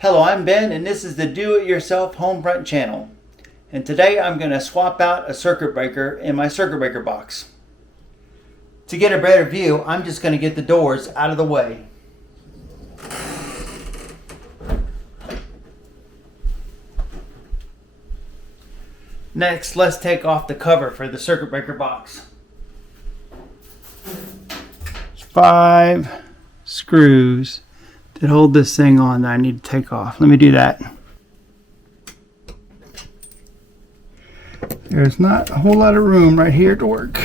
Hello, I'm Ben and this is the Do-It-Yourself Homefront channel. And today I'm going to swap out a circuit breaker in my circuit breaker box. To get a better view, I'm just going to get the doors out of the way. Next, let's take off the cover for the circuit breaker box. 5 screws that hold this thing on that I need to take off. Let me do that. There's not a whole lot of room right here to work.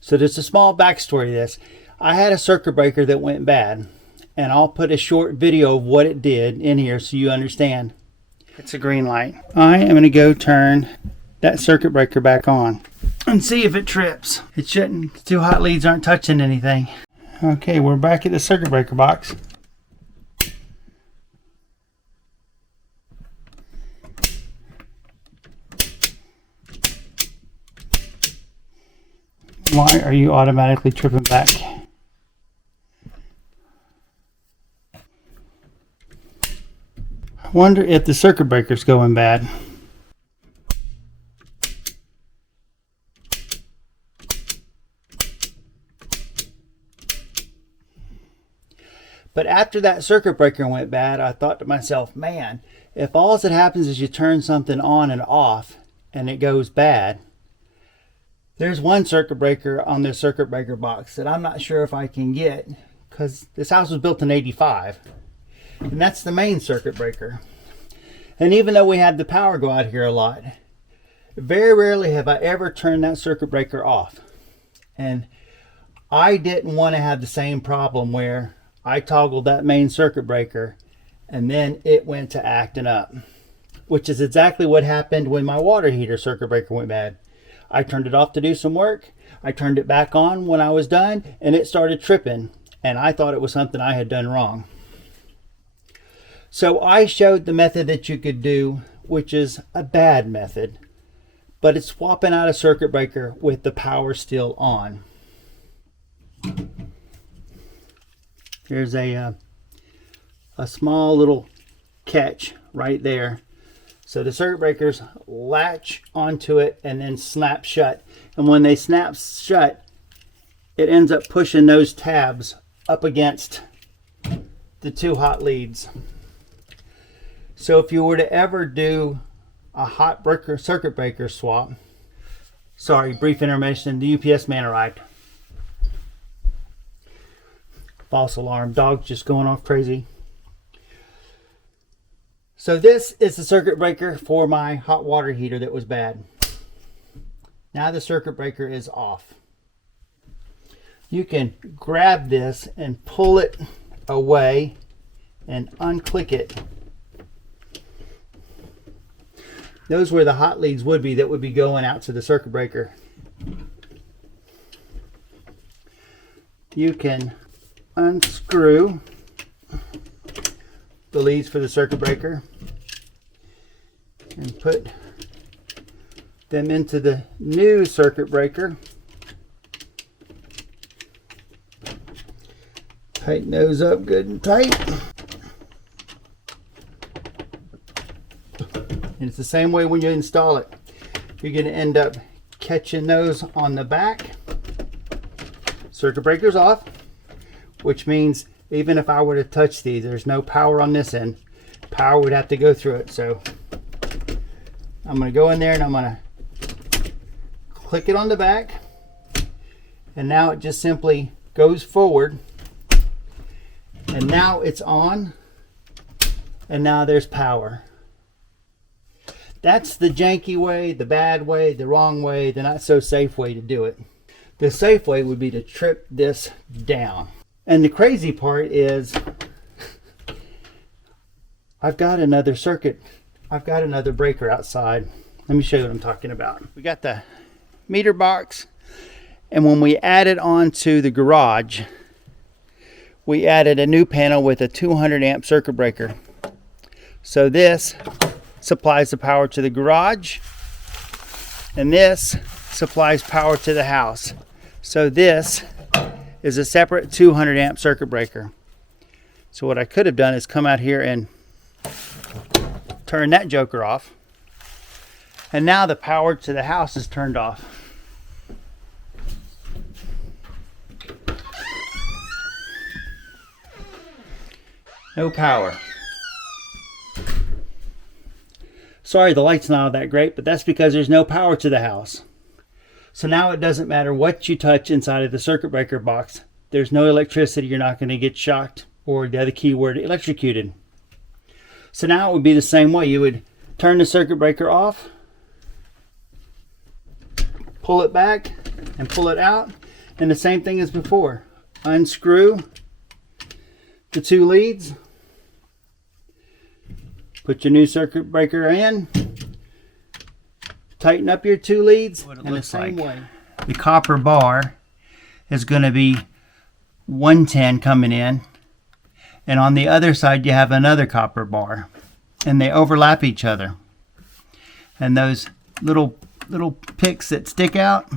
So there's a small backstory to this. I had a circuit breaker that went bad, and I'll put a short video of what it did in here so you understand. It's a green light. I am going to go turn that circuit breaker back on and see if it trips. It shouldn't. The 2 hot leads aren't touching anything. Okay, we're back at the circuit breaker box. Why are you automatically tripping back? I wonder if the circuit breaker's going bad. But after that circuit breaker went bad, I thought to myself, man, if all that happens is you turn something on and off and it goes bad, there's one circuit breaker on this circuit breaker box that I'm not sure if I can get, because this house was built in '85. And that's the main circuit breaker. And even though we had the power go out here a lot, very rarely have I ever turned that circuit breaker off. And I didn't want to have the same problem where I toggled that main circuit breaker and then it went to acting up, which is exactly what happened when my water heater circuit breaker went bad. I turned it off to do some work. I turned it back on when I was done and it started tripping, and I thought it was something I had done wrong. So I showed the method that you could do, which is a bad method, but it's swapping out a circuit breaker with the power still on. There's a small little catch right there. So the circuit breakers latch onto it and then snap shut. And when they snap shut, it ends up pushing those tabs up against the 2 hot leads. So if you were to ever do a circuit breaker swap, sorry, brief intermission, the UPS man arrived. False alarm, dog's just going off crazy. So this is the circuit breaker for my hot water heater that was bad. Now the circuit breaker is off. You can grab this and pull it away and unclick it. Those where the hot leads would be that would be going out to the circuit breaker. You can unscrew the leads for the circuit breaker and put them into the new circuit breaker. Tighten those up good and tight. And it's the same way when you install it. You're going to end up catching those on the back. Circuit breaker's off, which means even if I were to touch these, there's no power on this end. Power would have to go through it. So I'm going to go in there and I'm going to click it on the back. And now it just simply goes forward. And now it's on. And now there's power. That's the janky way, the bad way, the wrong way, the not so safe way to do it. The safe way would be to trip this down. And the crazy part is I've got another circuit. I've got another breaker outside. Let me show you what I'm talking about. We got the meter box, and when we added on to the garage, we added a new panel with a 200 amp circuit breaker. So this supplies the power to the garage, and this supplies power to the house. So this is a separate 200 amp circuit breaker. So what I could have done is come out here and turn that joker off. And now the power to the house is turned off. No power. Sorry, the light's not all that great, but that's because there's no power to the house. So now it doesn't matter what you touch inside of the circuit breaker box. There's no electricity. You're not going to get shocked, or the other key word, electrocuted. So now it would be the same way. You would turn the circuit breaker off, pull it back, and pull it out. And the same thing as before. Unscrew the 2 leads. Put your new circuit breaker in. Tighten up your 2 leads. In the same way. The copper bar is going to be 110 coming in. And on the other side you have another copper bar. And they overlap each other. And those little picks that stick out,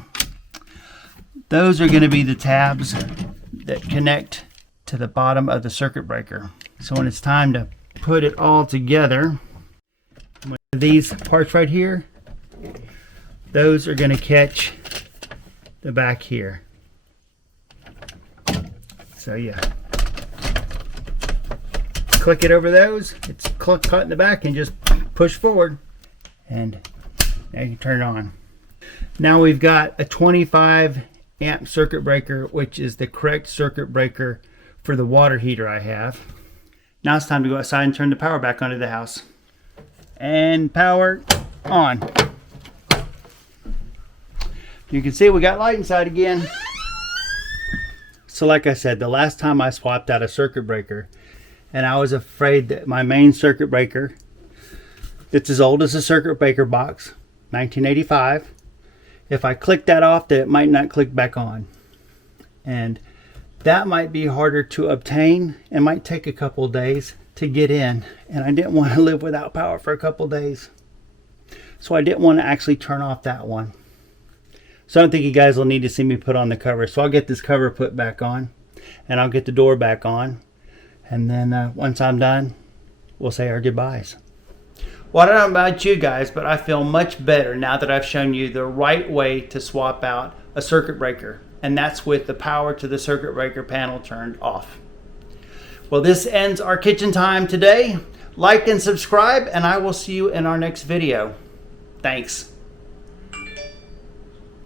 those are going to be the tabs that connect to the bottom of the circuit breaker. So when it's time to put it all together, these parts right here, those are going to catch the back here. So yeah, click it over those, it's caught in the back, and just push forward, and now you can turn it on. Now we've got a 25 amp circuit breaker, which is the correct circuit breaker for the water heater I have. Now it's time to go outside and turn the power back onto the house. And power on. You can see we got light inside again. So like I said, the last time I swapped out a circuit breaker, and I was afraid that my main circuit breaker, it's as old as a circuit breaker box, 1985, if I click that off, that it might not click back on. And that might be harder to obtain and might take a couple days to get in. And I didn't want to live without power for a couple days. So I didn't want to actually turn off that one. So I don't think you guys will need to see me put on the cover. So I'll get this cover put back on, and I'll get the door back on. And then once I'm done, we'll say our goodbyes. Well, I don't know about you guys, but I feel much better now that I've shown you the right way to swap out a circuit breaker. And that's with the power to the circuit breaker panel turned off. Well, this ends our kitchen time today. Like and subscribe, and I will see you in our next video. Thanks.